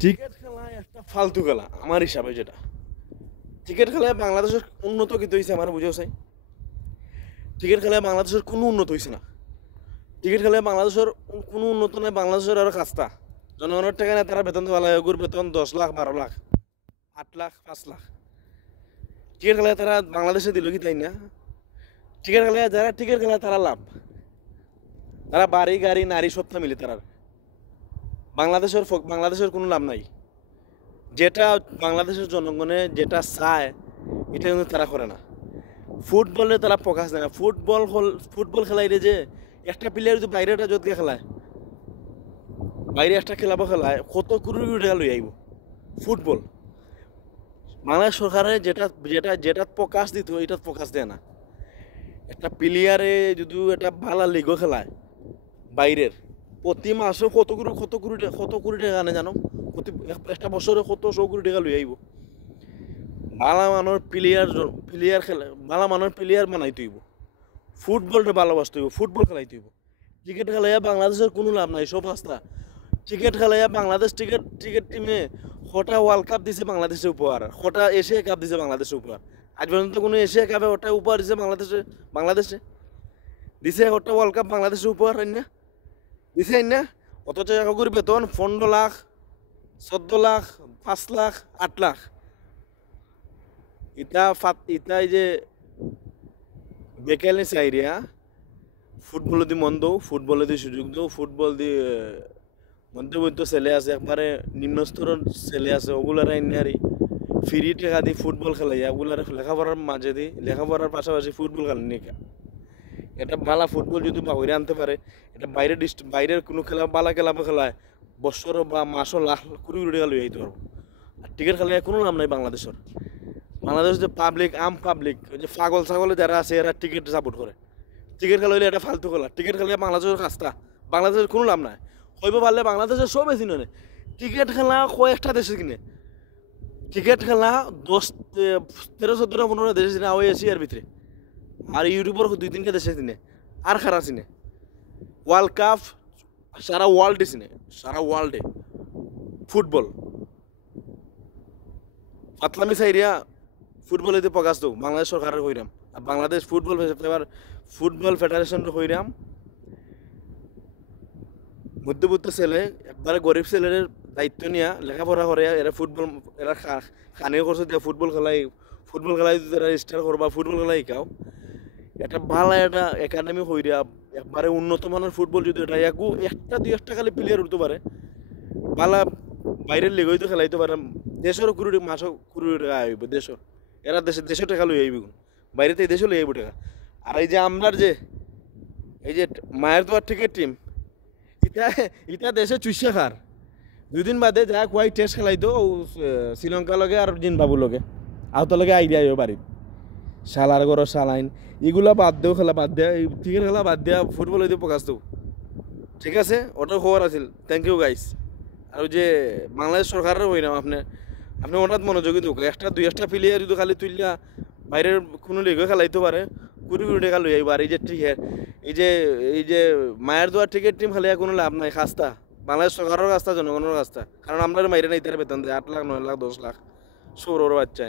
cricket খেলা একটা ফালতু খেলা আমার হিসাবে যেটা ক্রিকেট খেলায় বাংলাদেশের উন্নত কিন্তু হয়েছে আমার বুঝেও চাই ক্রিকেট খেলায় বাংলাদেশের কোনো উন্নত হয়েছে না ক্রিকেট খেলায় বাংলাদেশের কোনো উন্নত নাই বাংলাদেশের আরও কাজটা জনগণের টাকা নেই তারা বেতন দেওয়া লাগে বেতন 10 লাখ 12 লাখ 8 লাখ 5 লাখ ক্রিকেট খেলায় তারা বাংলাদেশে দিল কি তাই না ক্রিকেট খেলায় যারা ক্রিকেট খেলায় তারা লাভ তারা বাড়ি গাড়ি নারী সত্তা মিলে তারা বাংলাদেশের কোনো লাভ নাই যেটা বাংলাদেশের জনগণে যেটা চায় এটা কিন্তু তারা করে না ফুটবলে তারা ফোকাস দেয় না ফুটবল খেলাইলে যে একটা প্লেয়ার যদি বাইরেটা যদি খেলায় বাইরে একটা খেলায় কত কোটি টাকা লই আইব ফুটবল বাংলাদেশ সরকারে যেটা যেটা যেটা ফোকাস দিত এটা ফোকাস দেয় না একটা প্লেয়ারে যদি একটা ভালো লিগও খেলায় বাইরের প্রতি মাসে কত কোটি টাকা আনে জানো প্রতি একটা বছরে 100 কোটি টাকা লই আইব ভালো মানের প্লেয়ার খেলে ভালো মানের প্লেয়ার বানাই তুইব ফুটবলটা ভালোবাসতে হইব ফুটবল খেলাই তুইব ক্রিকেট খেলাইয়া বাংলাদেশের কোনো লাভ নাই সব রাস্তা ক্রিকেট খেলাইয়া বাংলাদেশ ক্রিকেট টিমে কটা ওয়ার্ল্ড কাপ দিছে বাংলাদেশের উপহার কটা এশিয়া কাপ দিছে বাংলাদেশের উপহার আজ পর্যন্ত কোনো এশিয়া কাপে ওটা উপহার দিছে বাংলাদেশে দিছে ওটা ওয়ার্ল্ড কাপ বাংলাদেশের উপহার হয় না দিছে না অথচ একাগুরি বেতন 15 লাখ 14 লাখ 5 লাখ 8 লাখ ইতা এই যে বেকালে চাইরিয়া ফুটবল দি মন দৌ ফুটবলে দি সুযোগ দৌ ফুটবল দি মধ্যবিত্ত ছেলে আছে একবারে নিম্ন স্তরের ছেলে আছে ওগুলার আইনারি ফ্রি টাকা দিয়ে ফুটবল খেলাই ওগুলার লেখাপড়ার মাঝে দিয়ে লেখাপড়ার পাশাপাশি ফুটবল খেলেন নিকা এটা বালা ফুটবল যদি বাহিরে আনতে পারে এটা বাইরের কোনো খেলা বালা খেলায় বছর বা মাসও লাখ কোটি টাকা লই আইতে পারবো আর টিকিট খেলে কোনো নাম নাই বাংলাদেশের যে পাবলিক ওই যে ছাগলে যারা আছে এরা টিকিট সাপোর্ট করে টিকিট খেলা হইলে এটা ফালতু খেলা টিকিট খেলে বাংলাদেশের কাজটা বাংলাদেশের কোনো লাভ নাই হইব পারলে বাংলাদেশের সব বেশি নয় ক্রিকেট খেলা কয়েকটা দেশে কিনে ক্রিকেট খেলা 13 14 15 দেশে চিনে আওয়াই এশিয়ার ভিতরে আর ইউরোপের 2-3টা দেশে চিনে আর খারা চিনে ওয়ার্ল্ড কাপ সারা ওয়ার্ল্ডে ফুটবল পাতলামি চাইরিয়া ফুটবলে দিয়ে প্রকাশ দেব বাংলাদেশ সরকারের হইরাম আর বাংলাদেশ ফুটবল ফেডারেশনের হইরাম মধ্যবিত্ত ছেলে একবারে গরিব ছেলের দায়িত্ব নিয়ে লেখাপড়া করে এরা খানিও করছে দিয়ে ফুটবল খেলাই তারা স্টার করবা ফুটবল খেলা শিকাও একটা ভালো একটা একাডেমি হইরা একবারে উন্নত মানের ফুটবল যদি এটা একটা দুই একটা খালি প্লেয়ার উঠতে পারে ভালো বাইরের লিগ হইতে খেলাইতে পারে দেশের মাসও 20 টাকা আইব দেশের এরা দেশের টাকা লই আইব বাইরেতে এই দেশে লই আইব টাকা আর এই যে আমরার যে এই যে মায়ের দোয়ার টিকেট টিম ইটা দেশে চুইসা খার 2 দিন বাদে যা কয়েক টেস্ট খেলাইতো শ্রীলঙ্কা লগে আর জিম্বাবুর লগে আহত লগে আইডিয়া আইব বাড়িত শালার গড় শালাইন এগুলা বাদ দেও খেলা বাদ দেয়া ক্রিকেট খেলা বাদ দেয়া ফুটবল হইতে প্রকাশ দেব ঠিক আছে ওটা খবর আছিল থ্যাংক ইউ গাইস আর যে বাংলাদেশ সরকারের হইলাম আপনি ওটাত মনোযোগী দেব একটা দুই একটা প্লেয়ার যদি খালি তুললা বাইরের কোনো লিগে খেলাইতে পারে 20 টাকা লই আইব আর এই যে মায়ের দোয়ার টিকেট টিম খেলে কোনো লাভ নাই খাস্তা বাংলাদেশ সরকারের কাজটা জনগণের কাজটা কারণ আমরা মাইরে নাই তার বেতন দেয় 8 লাখ 9 লাখ 10 লাখ সৌরর বাচ্চা